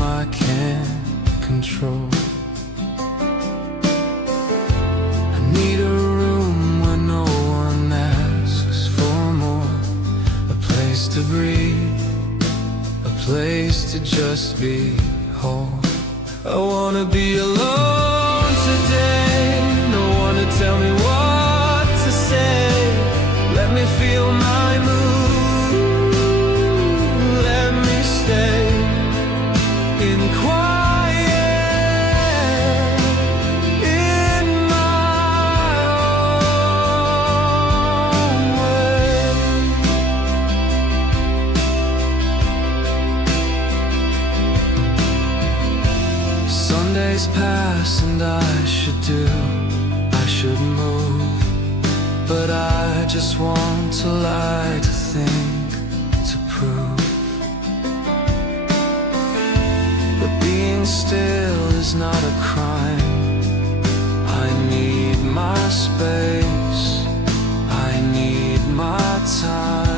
I can't control. I need a room where no one asks for more, a place to breathe, a place to just be whole. I wanna be alone today, no one to tell me what to say. Let me feel my mood, let me stay in quiet, in my own way. Sundays pass and I should move, but I just want to lie, to think, to prove. But being still is not a crime. I need my space, I need my time.